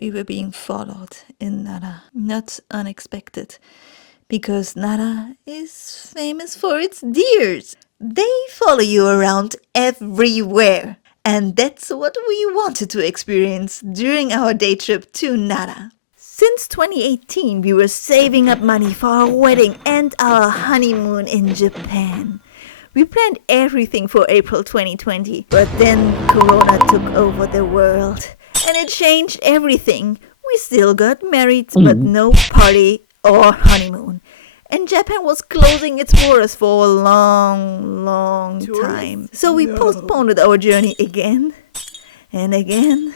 we were being followed in Nara. Not unexpected, because Nara is famous for its deers. They follow you around everywhere. And that's what we wanted to experience during our day trip to Nara. Since 2018, we were saving up money for our wedding and our honeymoon in Japan. We planned everything for April 2020, but then Corona took over the world and it changed everything. We still got married, but no party or honeymoon. And Japan was closing its borders for a long time. So we postponed our journey again and again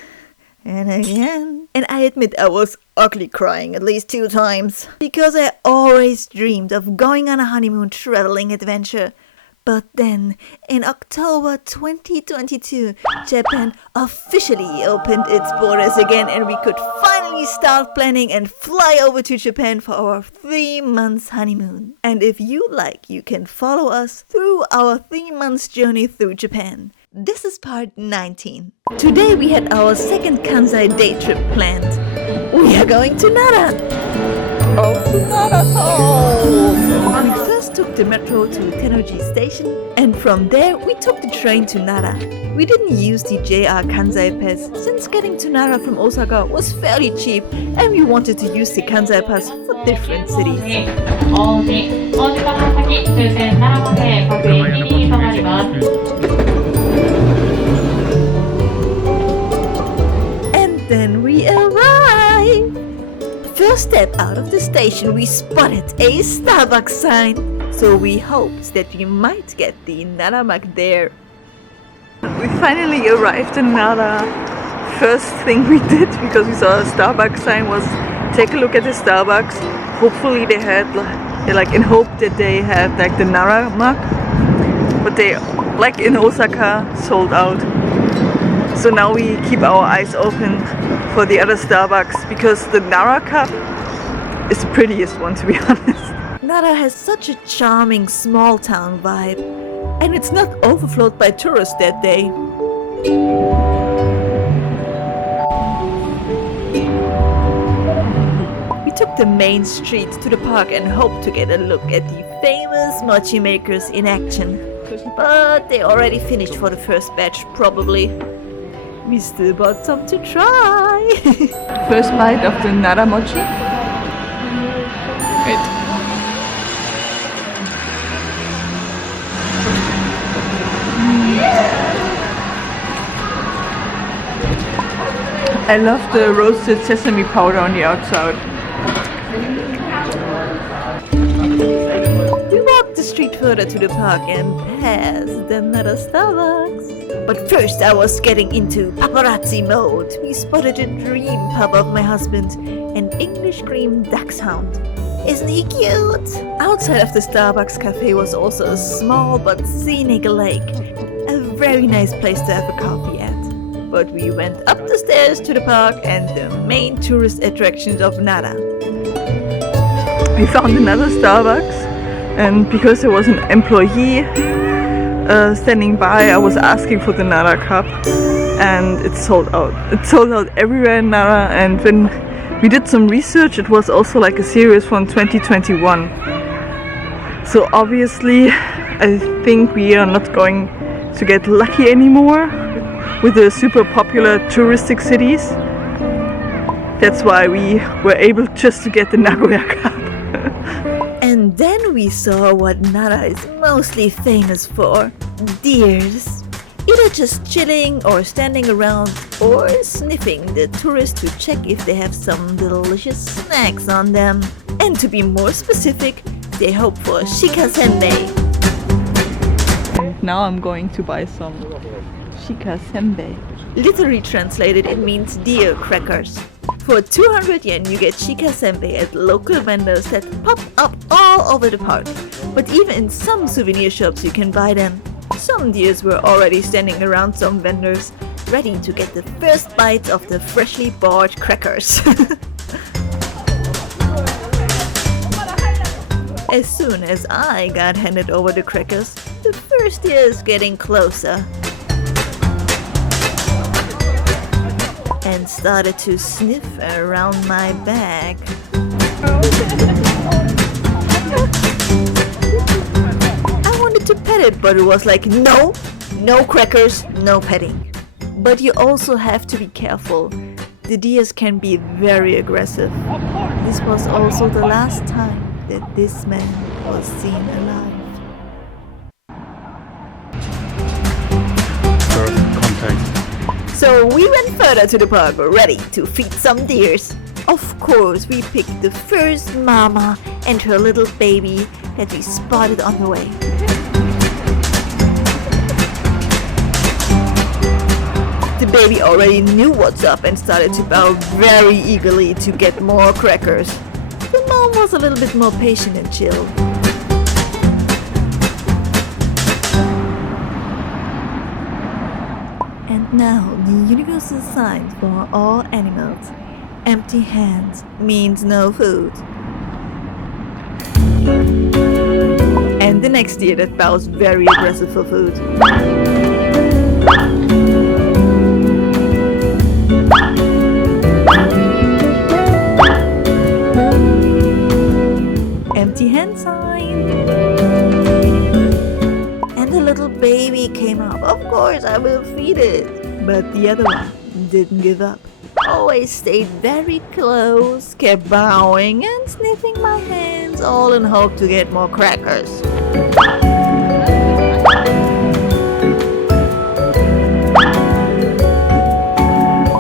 and again. And I admit I was ugly crying at least 2 times. Because I always dreamed of going on a honeymoon traveling adventure. But then, in October 2022, Japan officially opened its borders again and we could finally start planning and fly over to Japan for our 3 months honeymoon. And if you like, you can follow us through our 3 months journey through Japan. This is part 19. Today we had our second Kansai day trip planned. We are going to Nara! To Nara Park! We first took the metro to Tennoji Station, and from there we took the train to Nara. We didn't use the JR Kansai Pass since getting to Nara from Osaka was fairly cheap, and we wanted to use the Kansai Pass for different cities. And then we arrived! First step out of the station, we spotted a Starbucks sign. So we hoped that we might get the Nara mug there. We finally arrived in Nara. First thing we did, because we saw a Starbucks sign, was take a look at the Starbucks. Hopefully they had, in hope that they had like the Nara mug. But they, like in Osaka, sold out. So now we keep our eyes open for the other Starbucks, because the Nara cup is the prettiest one, to be honest. Nara has such a charming small town vibe, and it's not overflowed by tourists that day. We took the main street to the park and hoped to get a look at the famous mochi makers in action. But they already finished for the first batch, probably. We still bought some to try. First bite of the Nara mochi. Wait. I love the roasted sesame powder on the outside. We walked the street further to the park and past the Nara Starbucks. But first I was getting into paparazzi mode. We spotted a dream pup of my husband, an English cream dachshund. Isn't he cute? Outside of the Starbucks cafe was also a small but scenic lake. A very nice place to have a coffee at. But we went up the stairs to the park and the main tourist attractions of Nara. We found another Starbucks, and because there was an employee standing by, I was asking for the Nara cup, and it sold out. It sold out everywhere in Nara, and when we did some research, it was also like a series from 2021. So obviously, I think we are not going to get lucky anymore with the super popular touristic cities. That's why we were able just to get the Nagoya cup. And then we saw what Nara is mostly famous for: deers. Either just chilling or standing around or sniffing the tourists to check if they have some delicious snacks on them. And to be more specific, they hope for Shikasenbei. Now I'm going to buy some Shikasenbei. Literally translated, it means deer crackers. For 200 yen, you get Shikasenbei at local vendors that pop up all over the park. But even in some souvenir shops, you can buy them. Some deers were already standing around some vendors, ready to get the first bites of the freshly bought crackers. As soon as I got handed over the crackers, the first deer is getting closer. and started to sniff around my bag. I wanted to pet it, but it was like, no crackers, no petting. But you also have to be careful. The deers can be very aggressive. This was also the last time that this man was seen alive. First contact. So we went further to the park, ready to feed some deers. Of course, we picked the first mama and her little baby that we spotted on the way. The baby already knew what's up and started to bow very eagerly to get more crackers. The mom was a little bit more patient and chill. And now the universal sign for all animals. Empty hands means no food. And the next deer that bows very aggressive for food. Empty hand sign. And the little baby came up. Of course I will feed it. But the other one didn't give up. Always stayed very close, kept bowing and sniffing my hands, all in hope to get more crackers.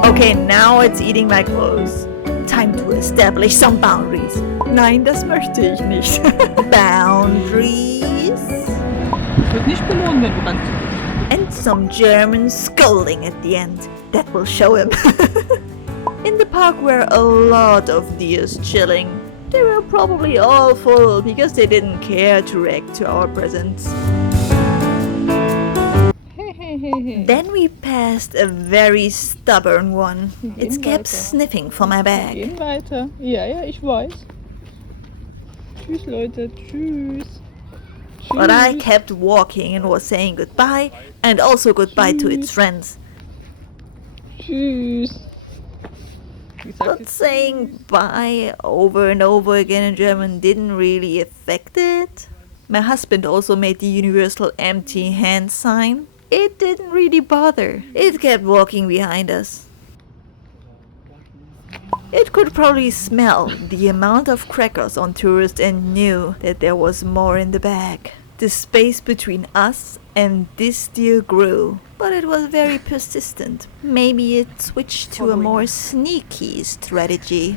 Okay, now it's eating my clothes. Time to establish some boundaries. Nein, das möchte ich nicht. Boundaries. Wird nicht belohnt, wenn du rennst. And some German scolding at the end. That will show him. In the park were a lot of deers chilling. They were probably all full because they didn't care to react to our presence. Then we passed a very stubborn one. It kept sniffing for my bag. Gehen weiter. Ja, ich weiß. Tschüss, Leute. Tschüss. But I kept walking and was saying goodbye and also goodbye to its friends. Tschüss. But saying bye over and over again in German didn't really affect it. My husband also made the universal empty hand sign. It didn't really bother. It kept walking behind us. It could probably smell the amount of crackers on tourists and knew that there was more in the bag. The space between us and this deer grew, but it was very persistent. Maybe it switched to a more sneaky strategy.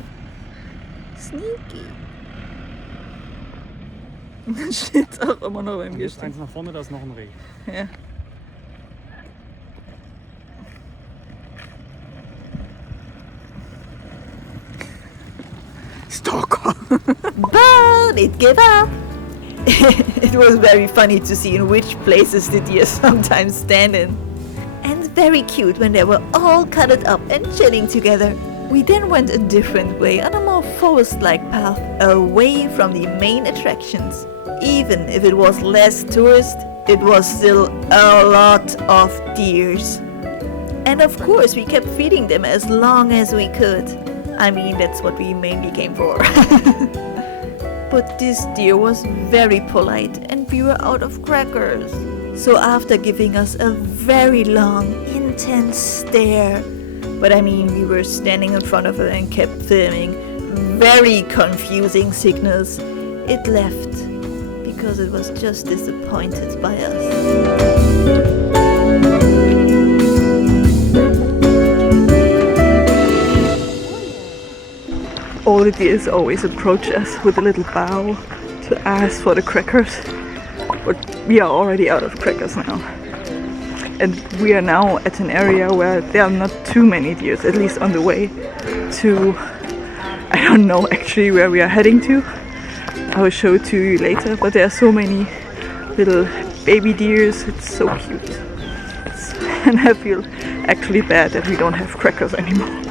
Sneaky. Steht auch immer noch beim Ist eins nach vorne, da ist noch ein Reh. Ja. Stalker! But it gave up. It was very funny to see in which places the deer sometimes stand in. And very cute when they were all cuddled up and chilling together. We then went a different way on a more forest-like path away from the main attractions. Even if it was less tourist, it was still a lot of deers. And of course we kept feeding them as long as we could. I mean, that's what we mainly came for. But this deer was very polite and we were out of crackers. So after giving us a very long, intense stare, but I mean we were standing in front of it and kept filming very confusing signals, it left because it was just disappointed by us. All the deers always approach us with a little bow to ask for the crackers, but we are already out of crackers now. And we are now at an area where there are not too many deers, at least on the way to, I don't know actually where we are heading to. I will show it to you later, but there are so many little baby deers, it's so cute. And I feel actually bad that we don't have crackers anymore.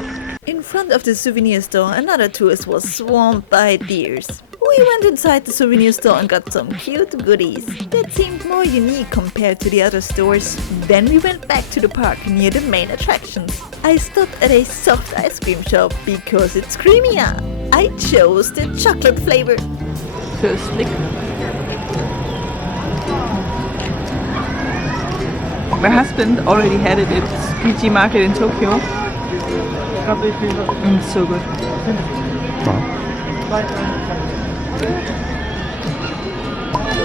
In front of the souvenir store, another tourist was swamped by deers. We went inside the souvenir store and got some cute goodies that seemed more unique compared to the other stores. Then we went back to the park near the main attractions. I stopped at a soft ice cream shop because it's Cremia. I chose the chocolate flavor. First lick. My husband already had it at PG Market in Tokyo. It's so good.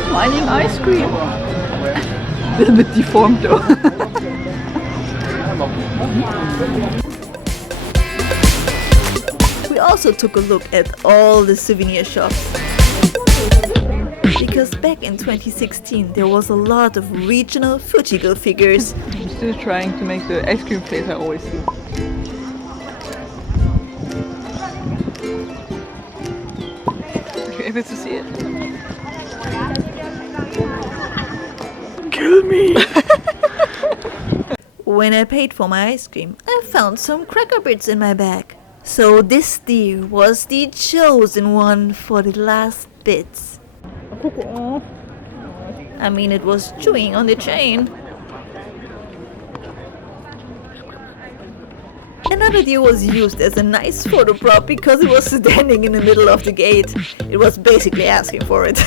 Smiling ice cream. A little bit deformed though. We also took a look at all the souvenir shops. Because back in 2016 there was a lot of regional Fujiko figures. I'm still trying to make the ice cream face I always do. Are you able to see it? Kill me! When I paid for my ice cream, I found some cracker bits in my bag. So this deer was the chosen one for the last bits. I mean, it was chewing on the chain. Another deer was used as a nice photo prop because it was standing in the middle of the gate. It was basically asking for it.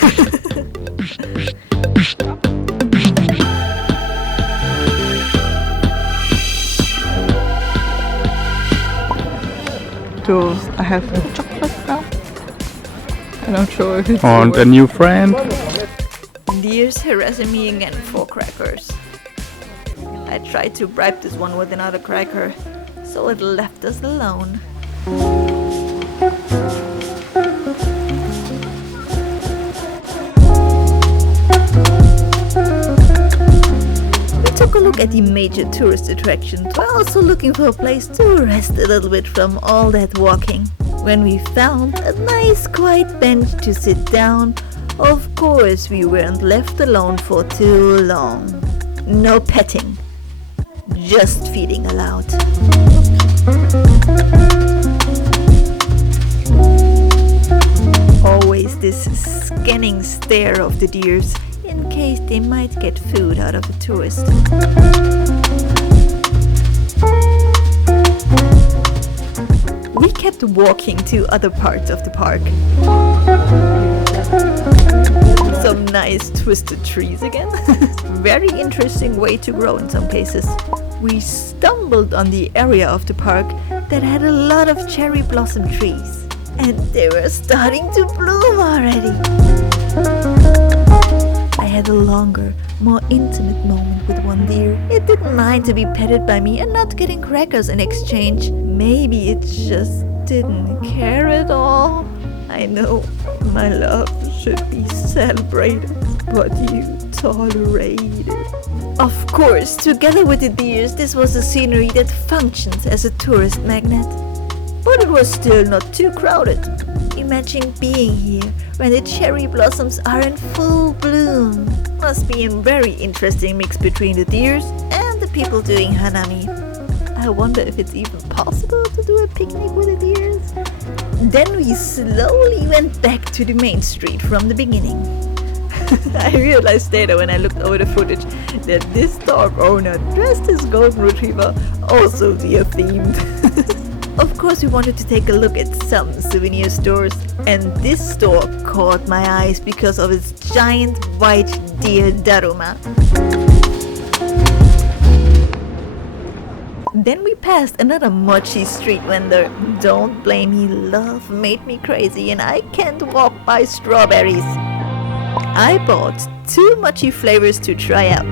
So I have the chocolate now. I'm not sure if it's And a new friend. Deer's harassing me again for crackers. I tried to bribe this one with another cracker, so it left us alone. We took a look at the major tourist attractions while also looking for a place to rest a little bit from all that walking. When we found a nice quiet bench to sit down, of course we weren't left alone for too long. No petting, just feeding allowed. Always this scanning stare of the deers in case they might get food out of a tourist. We kept walking to other parts of the park. Some nice twisted trees again. Very interesting way to grow in some cases. We stumbled on the area of the park that had a lot of cherry blossom trees. And they were starting to bloom already. I had a longer, more intimate moment with one deer. It didn't mind to be petted by me and not getting crackers in exchange. Maybe it just didn't care at all. I know my love should be celebrated, but you tolerated. Of course, together with the deers, this was a scenery that functions as a tourist magnet. But it was still not too crowded. Imagine being here when the cherry blossoms are in full bloom. Must be a very interesting mix between the deers and the people doing hanami. I wonder if it's even possible to do a picnic with the deers. Then we slowly went back to the main street from the beginning. I realized later when I looked over the footage that this dog owner dressed his golden retriever also deer themed. Of course we wanted to take a look at some souvenir stores, and this store caught my eyes because of its giant white deer daruma. Then we passed another Mochi street vendor. Don't blame me, love made me crazy and I can't walk by strawberries. I bought 2 Mochi flavors to try out.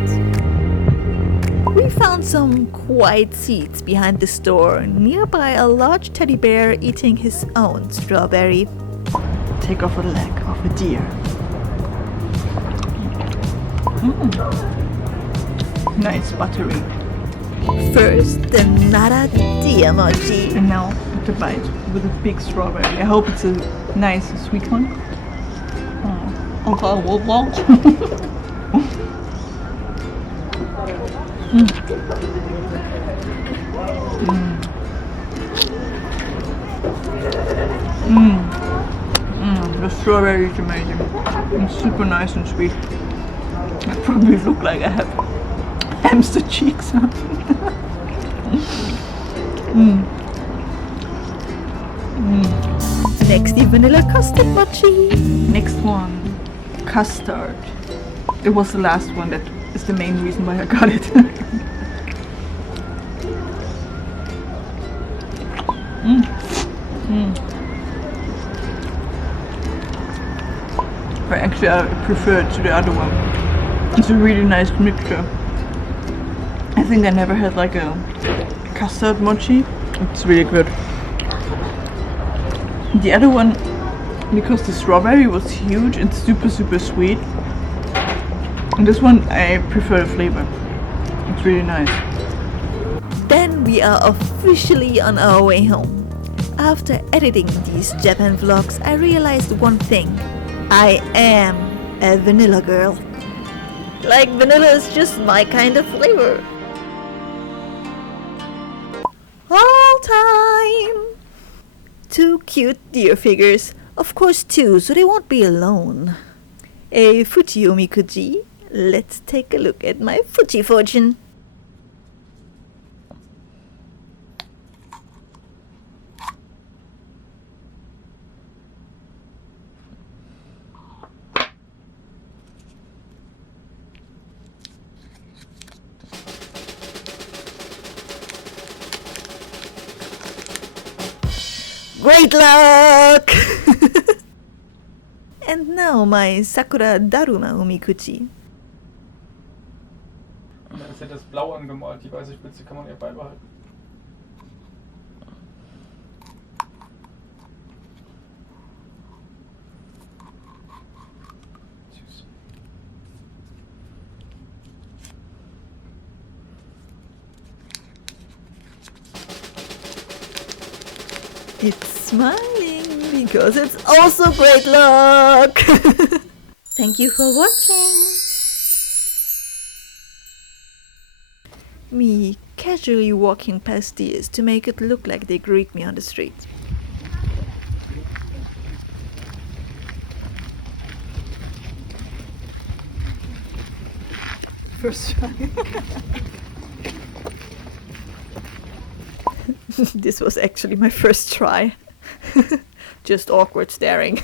We found some quiet seats behind the store, nearby a large teddy bear eating his own strawberry. take off a leg of a deer. Nice buttery. First, the Nara Mochi. And now the bite with a big strawberry. I hope it's a nice sweet one. The strawberry is amazing. It's super nice and sweet. I probably look like I have hamster cheeks. Next, the vanilla custard mochi. Next one, custard. It was the last one that is the main reason why I got it. But actually I prefer it to the other one. It's a really nice mixture. I think I never had like a custard mochi. It's really good. The other one, because the strawberry was huge and super sweet. And this one I prefer the flavor. It's really nice. Then we are officially on our way home. After editing these Japan vlogs, I realized one thing. I am a vanilla girl. Like, vanilla is just my kind of flavor. All time! 2 cute deer figures. Of course 2, so they won't be alone. A Fuji omikuji. Let's take a look at my Fuji fortune. Great luck! And now my Sakura Daruma omikuji. Jetzt hat das blau angemalt, die weiße Spitze kann man ja beibehalten. Süß. It's smiling because it's also great luck! Thank you for watching! Me casually walking past these to make it look like they greet me on the street. First try. This was actually my first try. Just awkward staring.